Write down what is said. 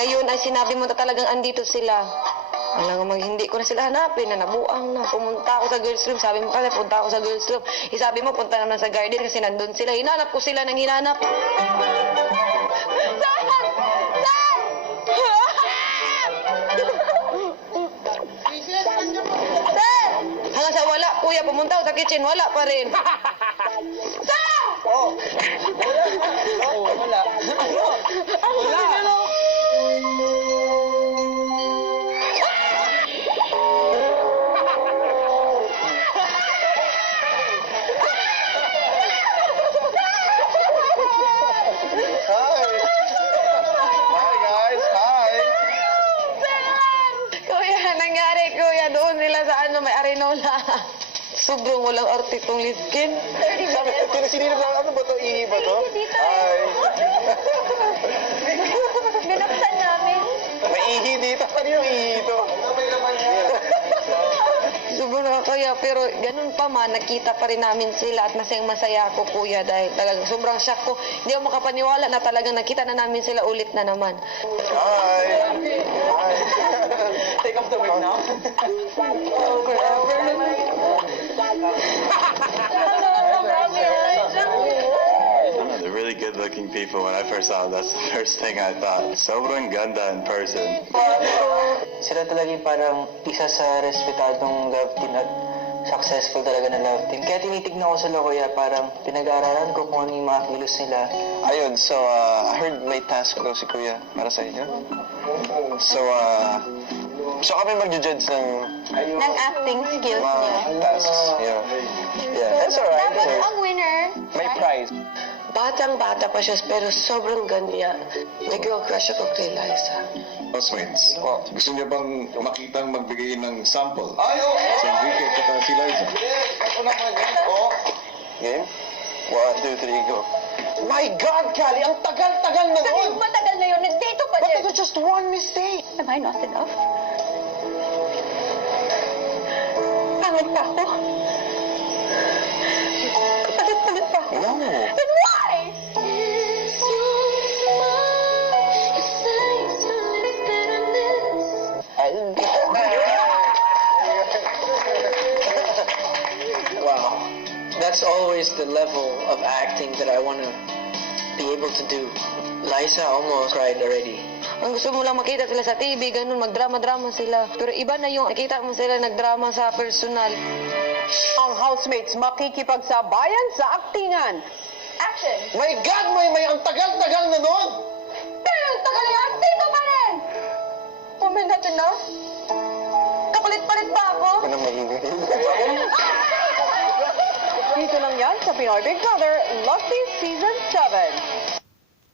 Ngayon ay sinabi mo na talagang andito sila. Alam mo, hindi ko na sila hanapin, na nabuang na. Pumunta ako sa girls room, sabi mo kasi punta ako sa girls room. Isabi mo, punta naman sa garden kasi nandun sila. Hinanap ko sila ng hinanap. Hanggang sa wala, kuya, pumunta ako sa kitchen, wala pa rin. Sir! Oh. Wala. Wala. Kuya, doon nila sa may Arenola. Sobrang walang arte itong liskin. Sinino ba? Ano ba ito? Ihi ba ito? Hi. Binuksan namin. May ihi dito. Ano yung ihi ito? Sobrang nakakaya, pero ganun pa man, nakita pa rin namin sila at masayang-masaya ako, kuya, dahil talagang sobrang shock ko. Hindi ako makapaniwala na talagang nakita na namin sila ulit na naman. Hi. Hi. Take off the wig now. They're really good-looking people. When I first saw them, that's the first thing I thought. Sobrang ganda in person. Sila talaga yung parang isa sa respetadong love team at successful talaga na love team. Kaya tinitignan ko sila, kuya, parang pinag-aaralan ko kung ano yung mga kilos nila. Ayun, so I heard may task daw si Kuya para sa inyo. So kami mag-judge ng Ng acting skills mga niya. tasks. Yeah. Yeah, that's alright. Tapos So, ang winner. may prize. Batang-bata pa siya, pero sobrang ganda. Nag-crush ako kay Liza. Housemates, gusto niya bang makitang magbigay ng sample? Ay, oo! Si Enrique at saka si Liza. Ako naman yan. Oh. Game? 1, 2, 3, go. My God, Callie! Ang tagal-tagal na nun! Matagal na yun. Nagdito pa But din. it was just one mistake! Am I not enough? Pangit pa ako. Palit-palit pa ako. No. Then why? Wow. That's always the level of acting that I want to be able to do. Liza almost cried already. Ang gusto mo lang makita sila sa TV, ganun, magdrama-drama sila. Pero iba na yung nakita mo sila nagdrama sa personal. Ang housemates makikipagsabayan sa aktingan. Action. My God, may ang tagal-tagal na nun! Pero yung tagal na yan, dito pa rin. Am I not enough? Kapalit-palit ba ako? Ano maingay? Dito lang yan sa Pinoy Big Brother Love Team Season 7.